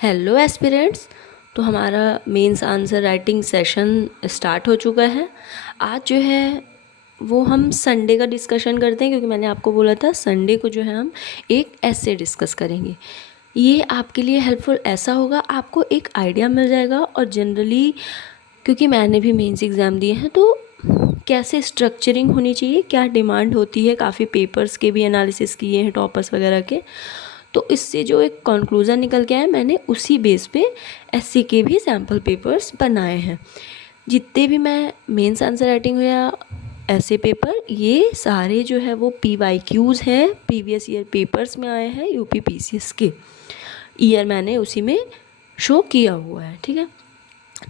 Hello aspirants. तो हमारा mains answer writing session start हो चुका है। आज जो है वो हम संडे का डिस्कशन करते हैं, क्योंकि मैंने आपको बोला था संडे को जो है हम एक ऐसे डिस्कस करेंगे। ये आपके लिए हेल्पफुल ऐसा होगा, आपको एक आइडिया मिल जाएगा। और जनरली क्योंकि मैंने भी मेंस एग्ज़ाम दिए हैं, तो कैसे स्ट्रक्चरिंग होनी चाहिए, क्या डिमांड होती है, काफ़ी पेपर्स के भी एनालिसिस किए हैं टॉपर्स वगैरह के। तो इससे जो एक कंक्लूज़न निकल के आया, मैंने उसी बेस पे एससी के भी सैम्पल पेपर्स बनाए हैं। जितने भी मैं मेंस आंसर राइटिंग हो या ऐसे पेपर, ये सारे जो है वो PYQs हैं, प्रीवियस ईयर पेपर्स में आए हैं यूपी PCS के। ईयर मैंने उसी में शो किया हुआ है, ठीक है।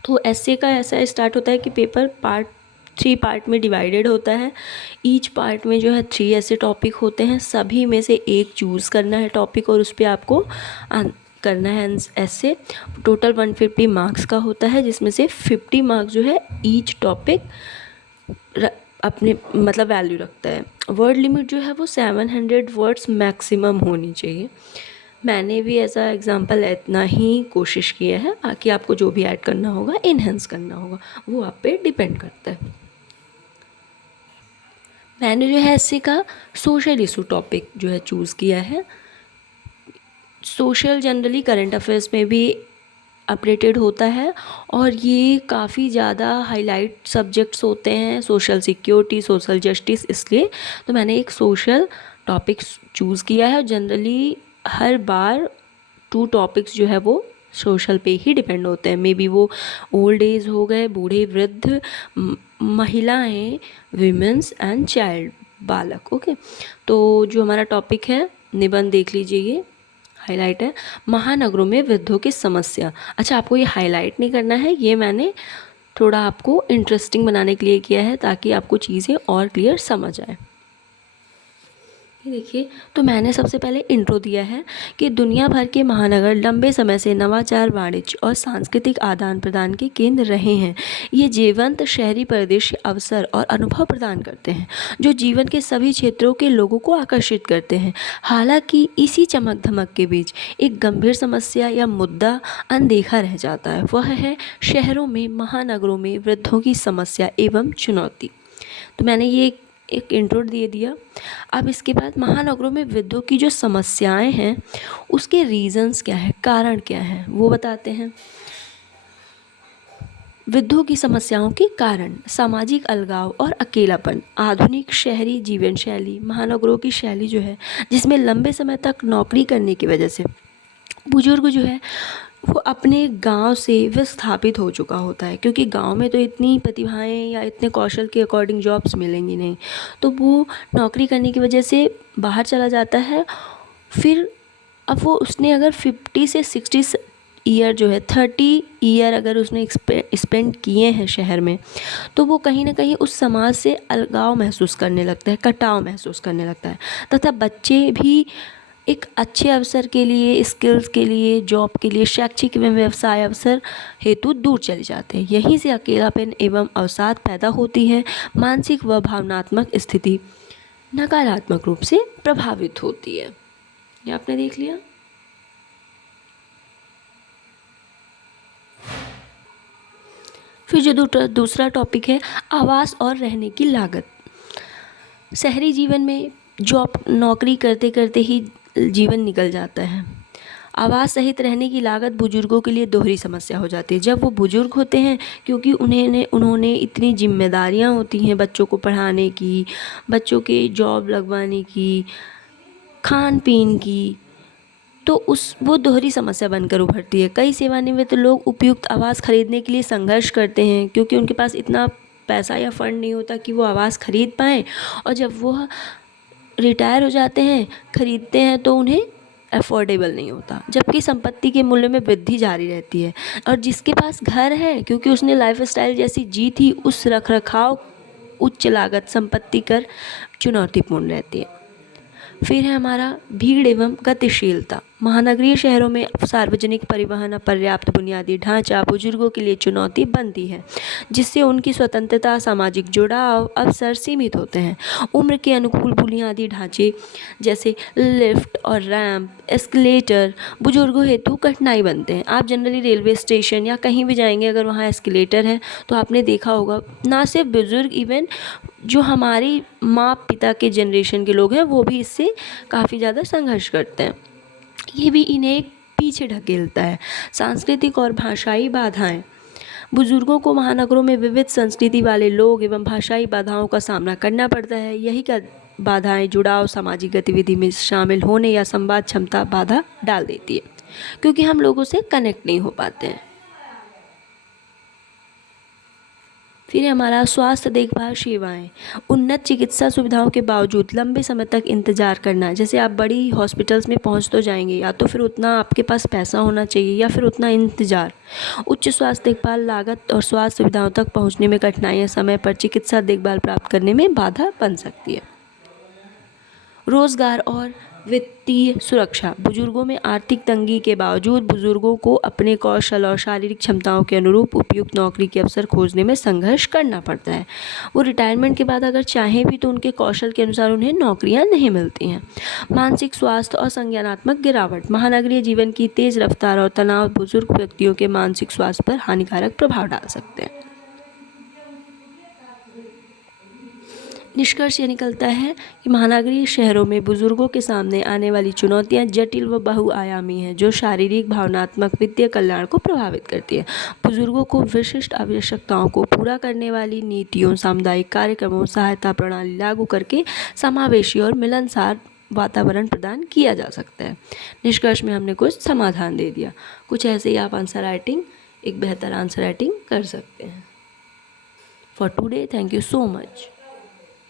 तो ऐसे का ऐसा स्टार्ट होता है कि पेपर थ्री पार्ट में डिवाइडेड होता है। ईच पार्ट में जो है 3 ऐसे टॉपिक होते हैं, सभी में से एक चूज़ करना है टॉपिक और उस पर आपको करना है ऐसे। टोटल 150 मार्क्स का होता है, जिसमें से 50 मार्क्स जो है ईच टॉपिक अपने मतलब वैल्यू रखता है। वर्ड लिमिट जो है वो 700 वर्ड्स मैक्सिमम होनी चाहिए। मैंने भी एज अ एग्ज़ाम्पल इतना ही कोशिश किया है, बाकी आपको जो भी ऐड करना होगा, इन्हेंस करना होगा, वो आप पे डिपेंड करता है। मैंने जो है ऐसे का सोशल इशू टॉपिक जो है चूज़ किया है। सोशल जनरली करंट अफेयर्स में भी अपडेटेड होता है, और ये काफ़ी ज़्यादा हाईलाइट सब्जेक्ट्स होते हैं, सोशल सिक्योरिटी, सोशल जस्टिस, इसलिए तो मैंने एक सोशल टॉपिक चूज़ किया है। जनरली हर बार 2 टॉपिक्स जो है वो सोशल पे ही डिपेंड होते हैं। मे बी वो ओल्ड एज हो गए, बूढ़े, वृद्ध, महिलाएं, विमेंस एंड चाइल्ड, बालक। ओके, तो जो हमारा टॉपिक है, निबंध देख लीजिए, ये हाईलाइट है, महानगरों में वृद्धों की समस्या। अच्छा, आपको ये हाईलाइट नहीं करना है, ये मैंने थोड़ा आपको इंटरेस्टिंग बनाने के लिए किया है, ताकि आपको चीज़ें और क्लियर समझ आए। ये देखिए, तो मैंने सबसे पहले इंट्रो दिया है कि दुनिया भर के महानगर लंबे समय से नवाचार, वाणिज्य और सांस्कृतिक आदान प्रदान के केंद्र रहे हैं। ये जीवंत शहरी परिदृश्य अवसर और अनुभव प्रदान करते हैं, जो जीवन के सभी क्षेत्रों के लोगों को आकर्षित करते हैं। हालांकि इसी चमक धमक के बीच एक गंभीर समस्या या मुद्दा अनदेखा रह जाता है, वह है शहरों में, महानगरों में वृद्धों की समस्या एवं चुनौती। तो मैंने ये एक इंट्रो दे दिया। अब इसके बाद महानगरों में वृद्धों की जो समस्याएं हैं, उसके रीजंस क्या है, कारण क्या है, वो बताते हैं। वृद्धों की समस्याओं के कारण सामाजिक अलगाव और अकेलापन, आधुनिक शहरी जीवन शैली, महानगरों की शैली जो है, जिसमें लंबे समय तक नौकरी करने की वजह से बुजुर्ग जो है वो अपने गांव से विस्थापित हो चुका होता है, क्योंकि गांव में तो इतनी प्रतिभाएं या इतने कौशल के अकॉर्डिंग जॉब्स मिलेंगी नहीं, तो वो नौकरी करने की वजह से बाहर चला जाता है। फिर अब वो उसने अगर 50 से 60 ईयर जो है 30 ईयर अगर उसने स्पेंड किए हैं शहर में, तो वो कहीं ना कहीं उस समाज से अलगाव महसूस करने लगता है, कटाव महसूस करने लगता है। तथा बच्चे भी एक अच्छे अवसर के लिए, स्किल्स के लिए, जॉब के लिए, शैक्षिक एवं व्यवसाय अवसर हेतु दूर चले जाते हैं। यहीं से अकेलापन एवं अवसाद पैदा होती है। मानसिक व भावनात्मक स्थिति नकारात्मक रूप से प्रभावित होती है। ये आपने देख लिया। फिर जो दूसरा टॉपिक है, आवास और रहने की लागत। शहरी जीवन में जॉब, नौकरी करते करते ही जीवन निकल जाता है। आवास सहित रहने की लागत बुजुर्गों के लिए दोहरी समस्या हो जाती है। जब वो बुजुर्ग होते हैं, क्योंकि उन्होंने इतनी जिम्मेदारियां होती हैं, बच्चों को पढ़ाने की, बच्चों के जॉब लगवाने की, खान पीन की, तो वो दोहरी समस्या बनकर उभरती है। कई सेवानिवृत्त लोग उपयुक्त आवास खरीदने के लिए संघर्ष करते हैं, क्योंकि उनके पास इतना पैसा या फंड नहीं होता कि वो आवास खरीद पाएँ, और जब वो रिटायर हो जाते हैं, खरीदते हैं, तो उन्हें अफोर्डेबल नहीं होता, जबकि संपत्ति के मूल्य में वृद्धि जारी रहती है। और जिसके पास घर है, क्योंकि उसने लाइफस्टाइल जैसी जी थी, उस रखरखाव, उच्च लागत संपत्ति कर चुनौतीपूर्ण रहती है। फिर है हमारा भीड़ एवं गतिशीलता। महानगरीय शहरों में सार्वजनिक परिवहन, अपर्याप्त बुनियादी ढांचा बुजुर्गों के लिए चुनौती बनती है, जिससे उनकी स्वतंत्रता, सामाजिक जुड़ाव, अवसर सीमित होते हैं। उम्र के अनुकूल बुनियादी ढांचे जैसे लिफ्ट और रैंप, एस्केलेटर बुजुर्गों हेतु कठिनाई बनते हैं। आप जनरली रेलवे स्टेशन या कहीं भी जाएंगे, अगर वहाँ एस्केलेटर है तो आपने देखा होगा, ना सिर्फ बुजुर्ग, इवन जो हमारी माँ पिता के जनरेशन के लोग हैं वो भी इससे काफ़ी ज़्यादा संघर्ष करते हैं। ये भी इन्हें पीछे ढकेलता है। सांस्कृतिक और भाषाई बाधाएं बुजुर्गों को महानगरों में विविध संस्कृति वाले लोग एवं भाषाई बाधाओं का सामना करना पड़ता है। यही का बाधाएं जुड़ाव, सामाजिक गतिविधि में शामिल होने या संवाद क्षमता बाधा डाल देती है, क्योंकि हम लोगों से कनेक्ट नहीं हो पाते हैं। फिर हमारा स्वास्थ्य देखभाल सेवाएं, उन्नत चिकित्सा सुविधाओं के बावजूद लंबे समय तक इंतज़ार करना। जैसे आप बड़ी हॉस्पिटल्स में पहुंच तो जाएंगे, या तो फिर उतना आपके पास पैसा होना चाहिए या फिर उतना इंतज़ार। उच्च स्वास्थ्य देखभाल लागत और स्वास्थ्य सुविधाओं तक पहुंचने में कठिनाइयाँ समय पर चिकित्सा देखभाल प्राप्त करने में बाधा बन सकती है। रोजगार और वित्तीय सुरक्षा, बुजुर्गों में आर्थिक तंगी के बावजूद बुजुर्गों को अपने कौशल और शारीरिक क्षमताओं के अनुरूप उपयुक्त नौकरी के अवसर खोजने में संघर्ष करना पड़ता है। वो रिटायरमेंट के बाद अगर चाहें भी तो उनके कौशल के अनुसार उन्हें नौकरियां नहीं मिलती हैं। मानसिक स्वास्थ्य और संज्ञानात्मक गिरावट, महानगरीय जीवन की तेज रफ्तार और तनाव बुजुर्ग व्यक्तियों के मानसिक स्वास्थ्य पर हानिकारक प्रभाव डाल सकते हैं। निष्कर्ष ये निकलता है कि महानगरीय शहरों में बुजुर्गों के सामने आने वाली चुनौतियां जटिल व बहुआयामी हैं, जो शारीरिक, भावनात्मक, वित्तीय कल्याण को प्रभावित करती है। बुजुर्गों को विशिष्ट आवश्यकताओं को पूरा करने वाली नीतियों, सामुदायिक कार्यक्रमों, सहायता प्रणाली लागू करके समावेशी और मिलनसार वातावरण प्रदान किया जा सकता है। निष्कर्ष में हमने कुछ समाधान दे दिया। कुछ ऐसे ही आप आंसर राइटिंग, एक बेहतर आंसर राइटिंग कर सकते हैं। For today, thank you so much.